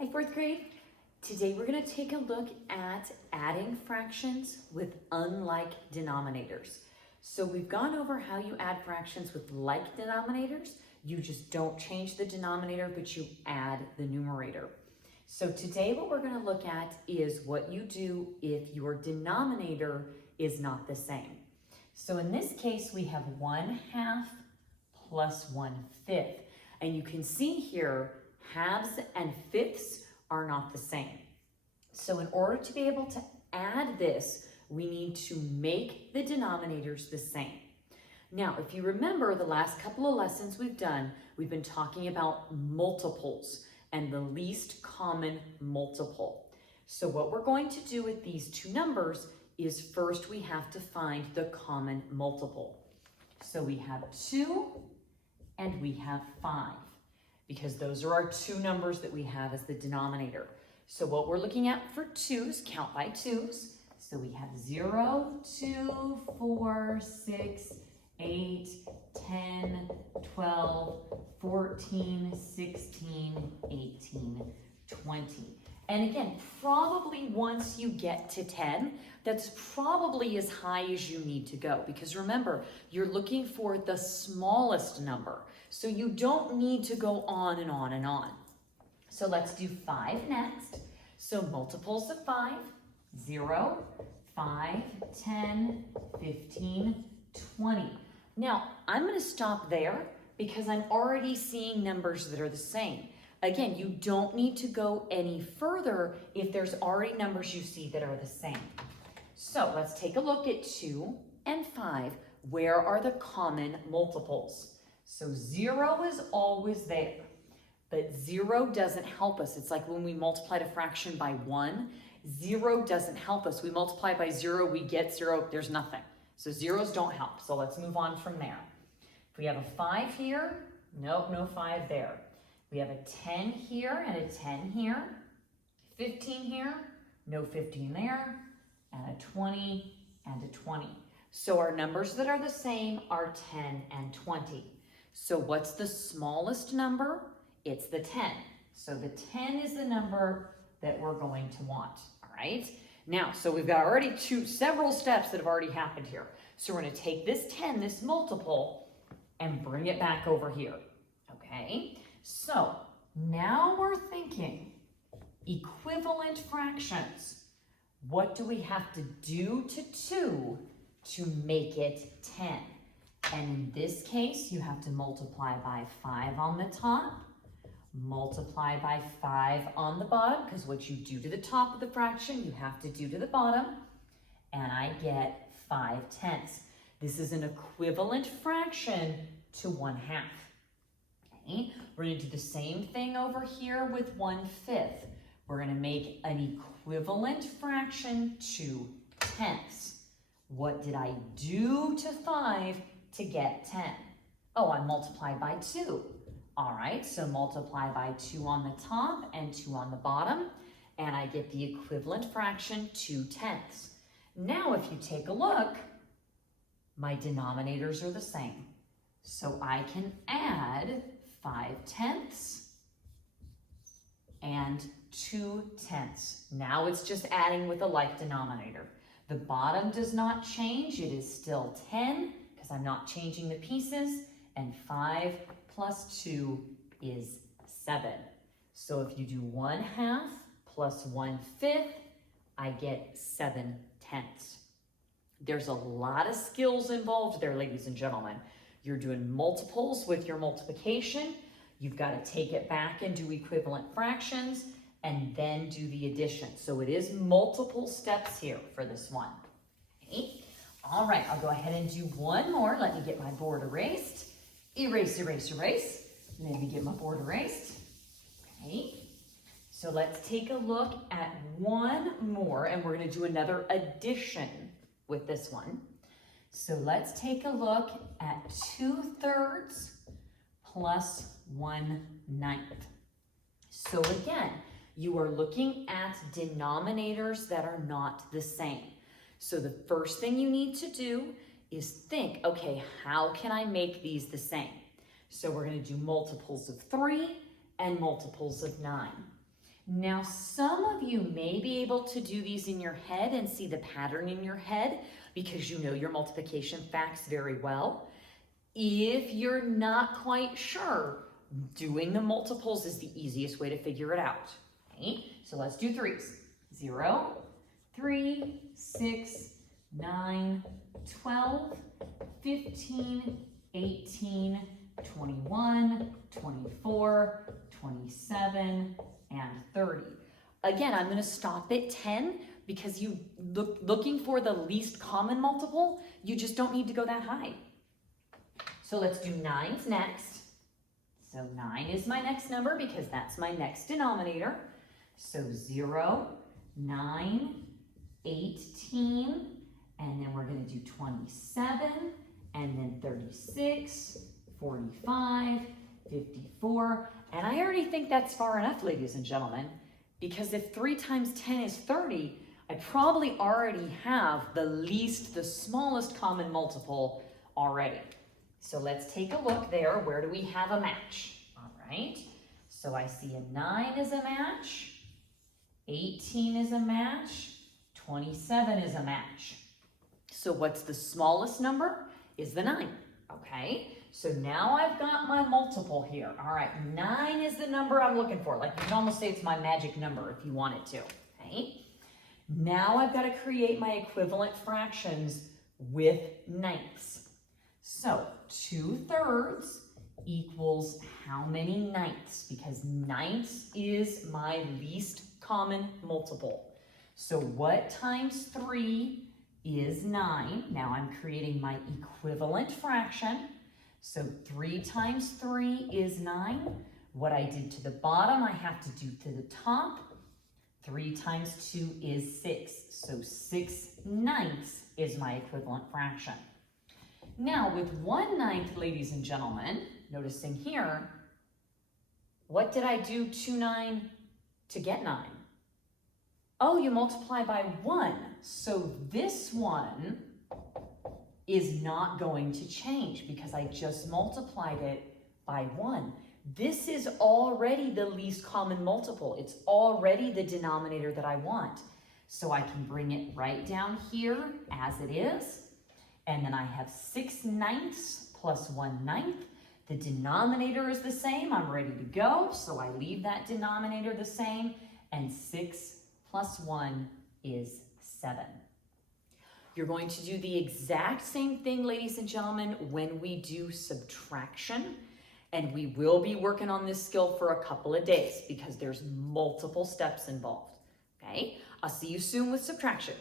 Hi, fourth grade. Today we're going to take a look at adding fractions with unlike denominators. So we've gone over how you add fractions with like denominators. You just don't change the denominator, but you add the numerator. So today what we're going to look at is what you do if your denominator is not the same. So in this case, we have 1/2 plus 1/5. And you can see here, halves and fifths are not the same. So in order to be able to add this, we need to make the denominators the same. Now, if you remember the last couple of lessons we've done, we've been talking about multiples and the least common multiple. So what we're going to do with these two numbers is first we have to find the common multiple. So we have 2 and we have 5, because those are our two numbers that we have as the denominator. So what we're looking at for 2's, count by 2's. So we have 0, 2, 4, 6, 8, 10, 12, 14, 16, 18, 20. And again, probably once you get to 10, that's probably as high as you need to go, because remember, you're looking for the smallest number. So you don't need to go on and on and on. So let's do 5 next. So multiples of 5, 0, 5, 10, 15, 20. Now, I'm going to stop there because I'm already seeing numbers that are the same. Again, you don't need to go any further if there's already numbers you see that are the same. So let's take a look at 2 and 5. Where are the common multiples? So 0 is always there, but 0 doesn't help us. It's like when we multiplied a fraction by 1, 0 doesn't help us. We multiply by 0, we get 0, there's nothing. So zeros don't help. So let's move on from there. If we have a 5 here, nope, no 5 there. We have a 10 here and a 10 here, 15 here, no 15 there, and a 20 and a 20. So our numbers that are the same are 10 and 20. So what's the smallest number? It's the 10. So the 10 is the number that we're going to want, all right? Now, so we've got already several steps that have already happened here. So we're going to take this 10, this multiple, and bring it back over here, okay? So now we're thinking equivalent fractions. What do we have to do to 2 to make it 10? And in this case, you have to multiply by 5 on the top, multiply by 5 on the bottom, because what you do to the top of the fraction, you have to do to the bottom, and I get 5/10. This is an equivalent fraction to 1/2. Okay, we're going to do the same thing over here with 1/5. We're going to make an equivalent fraction to 10ths. What did I do to 5 to get 10? Oh, I multiplied by 2. All right, so multiply by 2 on the top and 2 on the bottom, and I get the equivalent fraction 2/10. Now, if you take a look, my denominators are the same. So I can add 5/10 and 2/10. Now it's just adding with a like denominator. The bottom does not change. It is still 10 because I'm not changing the pieces, and 5 plus 2 is 7. So if you do 1/2 plus 1/5, I get 7/10. There's a lot of skills involved there, ladies and gentlemen. You're doing multiples with your multiplication. You've got to take it back and do equivalent fractions and then do the addition. So it is multiple steps here for this one. Okay. All right, I'll go ahead and do one more. Let me get my board erased. Erase, erase, erase. Let me get my board erased. Okay. So let's take a look at one more, and we're going to do another addition with this one. So let's take a look at 2/3 plus 1/9. So again, you are looking at denominators that are not the same. So the first thing you need to do is think, okay, how can I make these the same? So we're going to do multiples of 3 and multiples of 9. Now, some of you may be able to do these in your head and see the pattern in your head because you know your multiplication facts very well. If you're not quite sure, doing the multiples is the easiest way to figure it out. Okay? So let's do threes. 0, 3, 6, 9, 12, 15, 18, 21, 24, 27, and 30. Again, I'm going to stop at 10 because you looking for the least common multiple, you just don't need to go that high. So let's do 9's next. So 9 is my next number because that's my next denominator. So 0, 9, 18, and then we're going to do 27, and then 36, 45, 54, and I already think that's far enough, ladies and gentlemen, because if 3 times 10 is 30, I probably already have the smallest common multiple already. So let's take a look there. Where do we have a match? All right, so I see a 9 is a match, 18 is a match, 27 is a match. So what's the smallest number? Is the 9, okay? So now I've got my multiple here. All right, 9 is the number I'm looking for. Like you can almost say it's my magic number if you wanted to, okay? Now I've got to create my equivalent fractions with ninths. So 2/3 equals how many ninths? Because ninths is my least common multiple. So what times 3 is 9? Now I'm creating my equivalent fraction. So 3 times 3 is 9. What I did to the bottom, I have to do to the top. 3 times 2 is 6. So 6/9 is my equivalent fraction. Now with 1/9, ladies and gentlemen, noticing here, what did I do to 9 to get 9? Oh, you multiply by 1. So this one is not going to change because I just multiplied it by 1. This is already the least common multiple. It's already the denominator that I want. So I can bring it right down here as it is. And then I have 6/9 plus 1/9. The denominator is the same. I'm ready to go. So I leave that denominator the same. And 6 plus 1 is 7. You're going to do the exact same thing, ladies and gentlemen, when we do subtraction. And we will be working on this skill for a couple of days because there's multiple steps involved. Okay? I'll see you soon with subtraction.